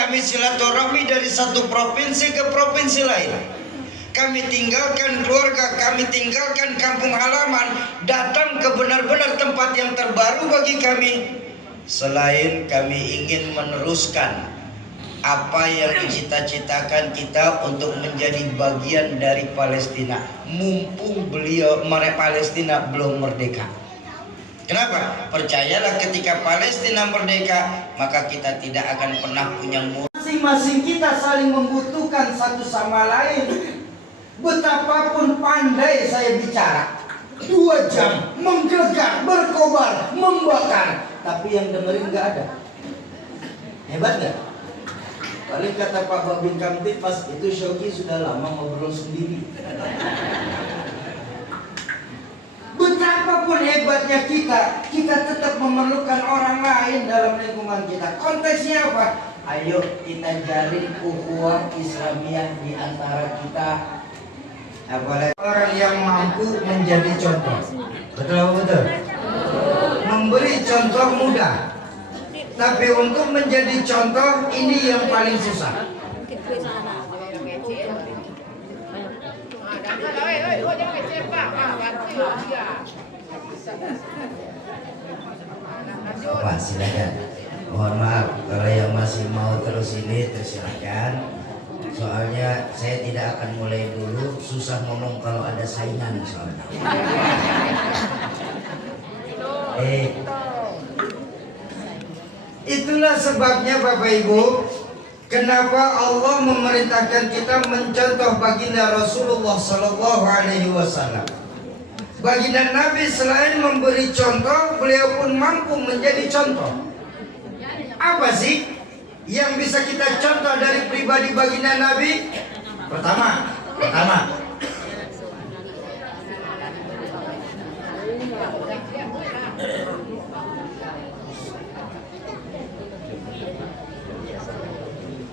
Kami silaturahmi dari satu provinsi ke provinsi lain. Kami tinggalkan keluarga, kami tinggalkan kampung halaman, datang ke benar-benar tempat yang terbaru bagi kami. Selain kami ingin meneruskan apa yang dicita-citakan kita untuk menjadi bagian dari Palestina, mumpung Palestina belum merdeka. Kenapa? Percayalah, ketika Palestina merdeka, maka kita tidak akan pernah punya musuh. Masing-masing kita saling membutuhkan satu sama lain. Betapapun pandai saya bicara, 2 jam menggelegar, berkobar, membakar, tapi yang dengerin nggak ada. Hebat nggak? Paling kata Pak Babin Kamtipmas, itu Shoki sudah lama ngobrol sendiri. Betapapun hebatnya kita tetap memerlukan orang lain dalam lingkungan kita. Konteksnya apa? Ayo kita jalin ukhuwah Islamiyah di antara kita. Apalagi orang yang mampu menjadi contoh. Betul? Memberi contoh mudah, tapi untuk menjadi contoh ini yang paling susah. Pak, silakan. Mohon maaf kalau yang masih mau terus ini, tersilakan. Soalnya saya tidak akan mulai dulu, susah ngomong kalau ada saingan soalnya. Itulah sebabnya Bapak Ibu, kenapa Allah memerintahkan kita mencontoh baginda Rasulullah Sallallahu Alaihi Wasallam. Baginda Nabi selain memberi contoh, beliau pun mampu menjadi contoh. Apa sih yang bisa kita contoh dari pribadi baginda Nabi? Pertama,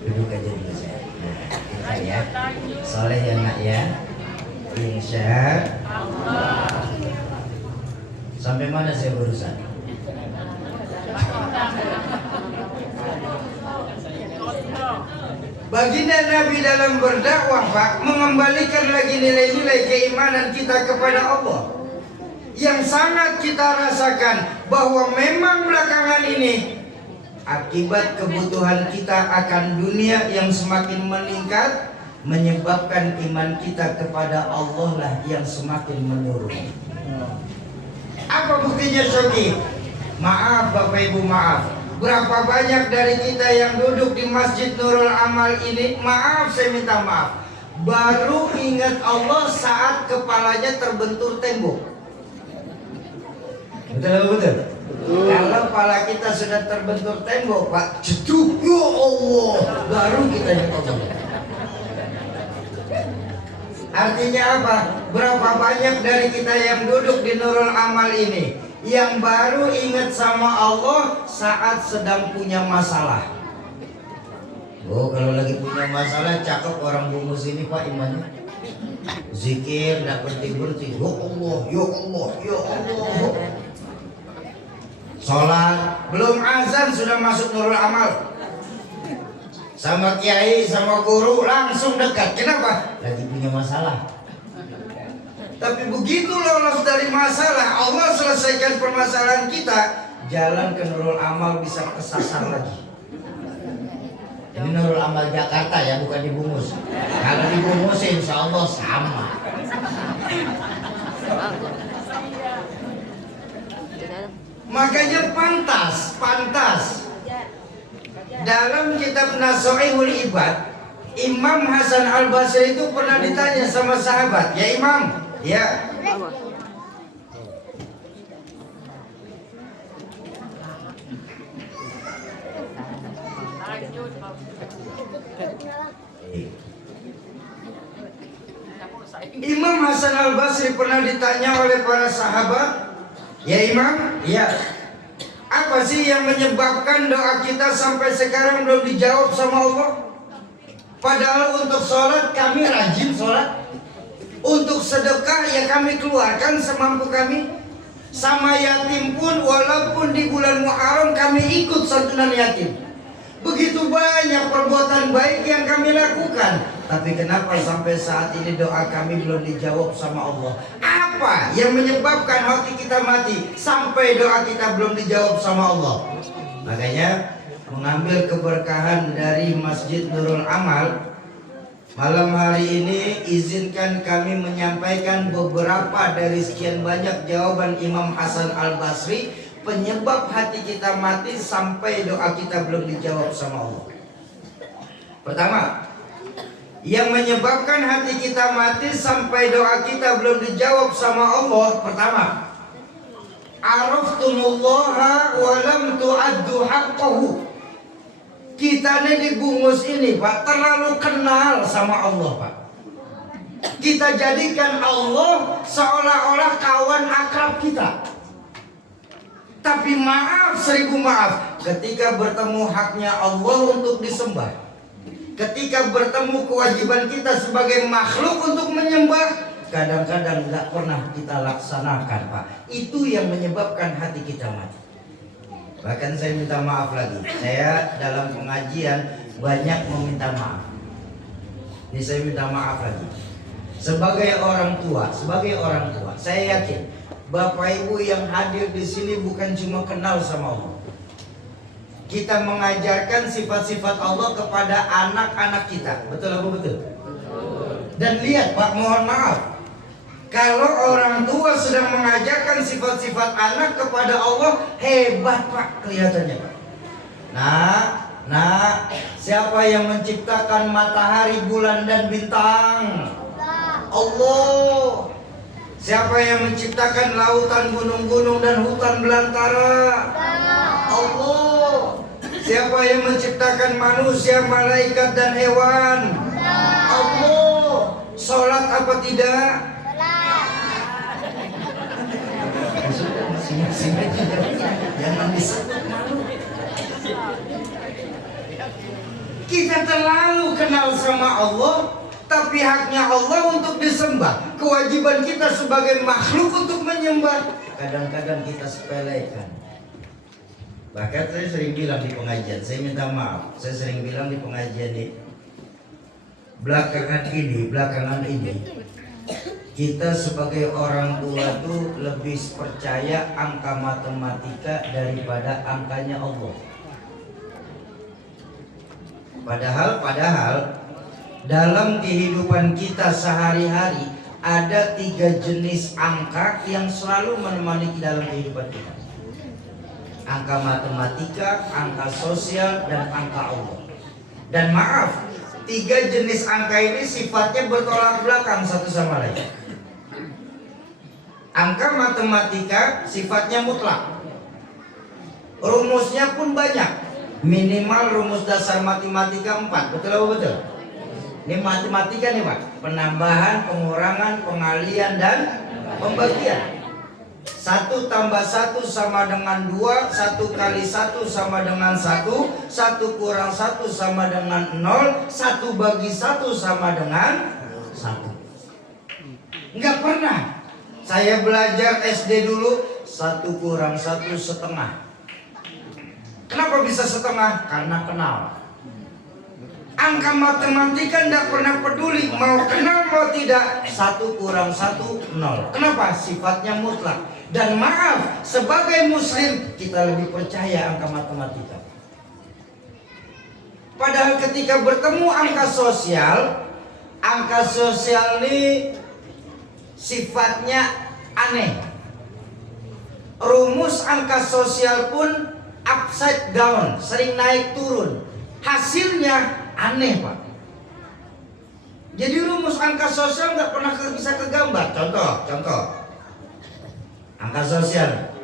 duduk aja dulu saya. Nah, ya, soleh ya nak ya. Insya Allah. Sampai mana saya berusaha? Baginda Nabi dalam berdakwah, Pak, mengembalikan lagi nilai-nilai keimanan kita kepada Allah. Yang sangat kita rasakan bahwa memang belakangan ini akibat kebutuhan kita akan dunia yang semakin meningkat, menyebabkan iman kita kepada Allah lah yang semakin menurun. Apa buktinya, Shoki? Maaf Bapak Ibu, maaf. Berapa banyak dari kita yang duduk di Masjid Nurul Amal ini, maaf, saya minta maaf, baru ingat Allah saat kepalanya terbentur tembok. Betul? Kalau kepala kita sudah terbentur tembok, Pak, jeduk, ya Allah, baru kita ingat Allah. Artinya apa? Berapa banyak dari kita yang duduk di Nurul Amal ini yang baru ingat sama Allah saat sedang punya masalah. Oh, kalau lagi punya masalah, cakep orang bungus ini Pak imannya. Zikir, tidak berhenti-berhenti. Ya Allah, ya Allah, ya Allah. Sholat, belum azan sudah masuk Nurul Amal. Sama kiai, sama guru langsung dekat. Kenapa? Lagi punya masalah. Tapi begitu lolos dari masalah, Allah selesaikan permasalahan kita, jalan ke Nurul Amal bisa kesasar lagi. Ini Nurul Amal Jakarta ya, bukan di Bungus. Kalau di Bungus insya Allah sama. Makanya pantas. Dalam kitab Nasuhul Ibad, Imam Hasan Al-Basri itu pernah ditanya sama sahabat, ya Imam, ya, Imam Hasan Al-Basri pernah ditanya oleh para sahabat, ya Imam, ya, apa sih yang menyebabkan doa kita sampai sekarang belum dijawab sama Allah? Padahal untuk sholat kami rajin sholat, untuk sedekah ya kami keluarkan semampu kami, sama yatim pun walaupun di bulan Muharram kami ikut santunan yatim. Begitu banyak perbuatan baik yang kami lakukan, tapi kenapa sampai saat ini doa kami belum dijawab sama Allah? Apa yang menyebabkan hati kita mati sampai doa kita belum dijawab sama Allah? Makanya mengambil keberkahan dari Masjid Nurul Amal, malam hari ini izinkan kami menyampaikan beberapa dari sekian banyak jawaban Imam Hasan Al-Basri penyebab hati kita mati sampai doa kita belum dijawab sama Allah. Pertama, yang menyebabkan hati kita mati sampai doa kita belum dijawab sama Allah, pertama, araftumullaha wa lam tu'addu haqqahu. Kita ini dibungkus ini, Pak, terlalu kenal sama Allah, Pak. Kita jadikan Allah seolah-olah kawan akrab kita. Tapi maaf, seribu maaf, ketika bertemu haknya Allah untuk disembah, ketika bertemu kewajiban kita sebagai makhluk untuk menyembah, kadang-kadang nggak pernah kita laksanakan, Pak. Itu yang menyebabkan hati kita mati. Bahkan saya minta maaf lagi, saya dalam pengajian banyak meminta maaf. Ini saya minta maaf lagi. Sebagai orang tua, saya yakin Bapak Ibu yang hadir di sini bukan cuma kenal sama Allah. Kita mengajarkan sifat-sifat Allah kepada anak-anak kita. Betul apa betul? Dan lihat Pak, mohon maaf, kalau orang tua sedang mengajarkan sifat-sifat anak kepada Allah, hebat Pak kelihatannya Pak. Nah, siapa yang menciptakan matahari, bulan dan bintang? Allah. Siapa yang menciptakan lautan, gunung-gunung dan hutan belantara? Allah. Siapa yang menciptakan manusia, malaikat dan hewan? Allah. Sholat apa tidak? Sudah, masing-masing aja. Jangan disebut malu. Kita terlalu kenal sama Allah, tapi haknya Allah untuk disembah, kewajiban kita sebagai makhluk untuk menyembah, kadang-kadang kita sepelekan. Bahkan saya sering bilang di pengajian, saya minta maaf, saya sering bilang di pengajian ini, belakangan ini kita sebagai orang tua tuh lebih percaya angka matematika daripada angkanya Allah. Padahal dalam kehidupan kita sehari-hari ada 3 jenis angka yang selalu menemani dalam kehidupan kita. Angka matematika, angka sosial, dan angka Allah. Dan maaf, 3 jenis angka ini sifatnya bertolak belakang satu sama lain. Angka matematika sifatnya mutlak. Rumusnya pun banyak. Minimal rumus dasar matematika 4. Betul apa betul? Ini matematika nih Pak, penambahan, pengurangan, pengalian, dan pembagian. 1 tambah 1 sama dengan 2, 1 kali 1 sama dengan 1, 1 kurang 1 sama dengan 0, 1 bagi 1 sama dengan 1. Enggak pernah saya belajar SD dulu 1 kurang 1 setengah. Kenapa bisa setengah? Karena kenal. Angka matematika tidak pernah peduli mau kenal mau tidak, 1 kurang 1 0. Kenapa? Sifatnya mutlak. Dan maaf, sebagai muslim kita lebih percaya angka matematika. Padahal ketika bertemu angka sosial ini sifatnya aneh. Rumus angka sosial pun upside down, sering naik turun. Hasilnya aneh Pak. Jadi rumus angka sosial nggak pernah bisa kegambar. Contoh. Angka sosial,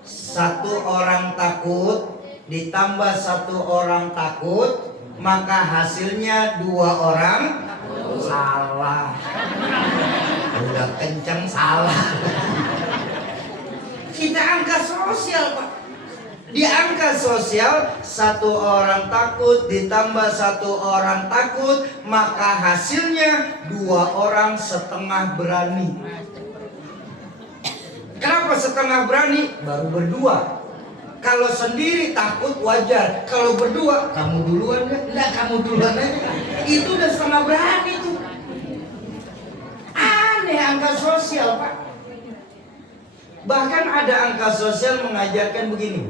1 orang takut ditambah 1 orang takut, maka hasilnya 2 orang salah. Udah kenceng salah. Kita angka sosial Pak. Di angka sosial 1 orang takut ditambah 1 orang takut, maka hasilnya 2 orang setengah berani. Kenapa setengah berani? Baru berdua. Kalau sendiri takut wajar, kalau berdua kamu duluan kan? Enggak, kamu duluan aja. Itu udah setengah berani tuh. Aneh angka sosial, Pak. Bahkan ada angka sosial mengajarkan begini.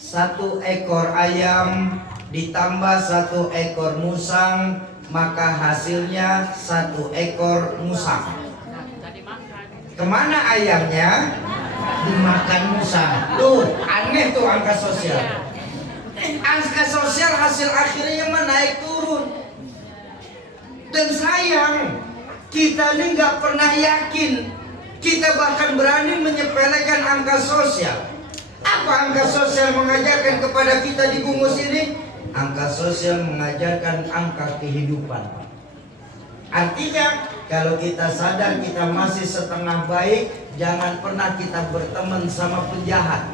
1 ekor ayam ditambah 1 ekor musang, maka hasilnya 1 ekor musang. Kemana ayamnya? Dimakan musang. Tuh, aneh tuh angka sosial. Angka sosial hasil akhirnya naik turun. Dan sayang, kita ini nggak pernah yakin. Kita bahkan berani menyepelekan angka sosial. Apa angka sosial mengajarkan kepada kita di Bungus ini? Angka sosial mengajarkan angka kehidupan. Artinya, kalau kita sadar kita masih setengah baik, jangan pernah kita berteman sama penjahat.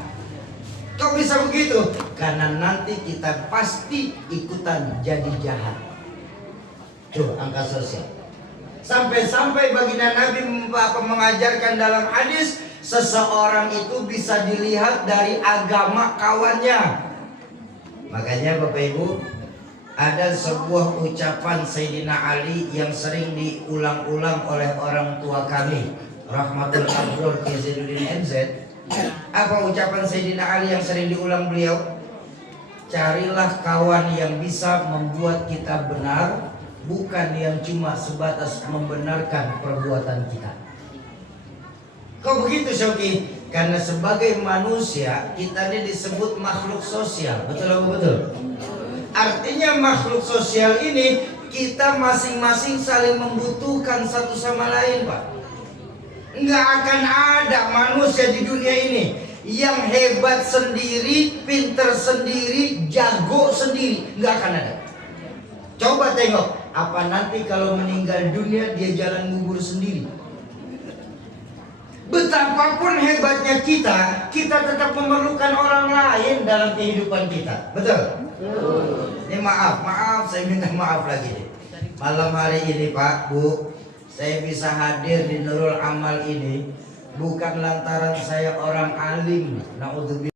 Kok bisa begitu? Karena nanti kita pasti ikutan jadi jahat. Tuh angka sosial. Sampai-sampai baginda Nabi mengajarkan dalam hadis, seseorang itu bisa dilihat dari agama kawannya. Makanya Bapak Ibu, ada sebuah ucapan Sayyidina Ali yang sering diulang-ulang oleh orang tua kami, Rahmatul Abror Kiai Zainuddin MZ. Apa ucapan Sayyidina Ali yang sering diulang beliau? Carilah kawan yang bisa membuat kita benar, bukan yang cuma sebatas membenarkan perbuatan kita. Kok begitu Syauki? Karena sebagai manusia kita ini disebut makhluk sosial. Betul apa betul? Artinya makhluk sosial ini kita masing-masing saling membutuhkan satu sama lain, Pak. Nggak akan ada manusia di dunia ini yang hebat sendiri, pinter sendiri, jago sendiri. Nggak akan ada. Coba tengok, apa nanti kalau meninggal dunia dia jalan ngubur sendiri? Betapapun hebatnya kita tetap memerlukan orang lain dalam kehidupan kita. Betul? Ini maaf, saya minta maaf lagi deh. Malam hari ini Pak, Bu, saya bisa hadir di Nurul Amal ini bukan lantaran saya orang alim, naudzubillah.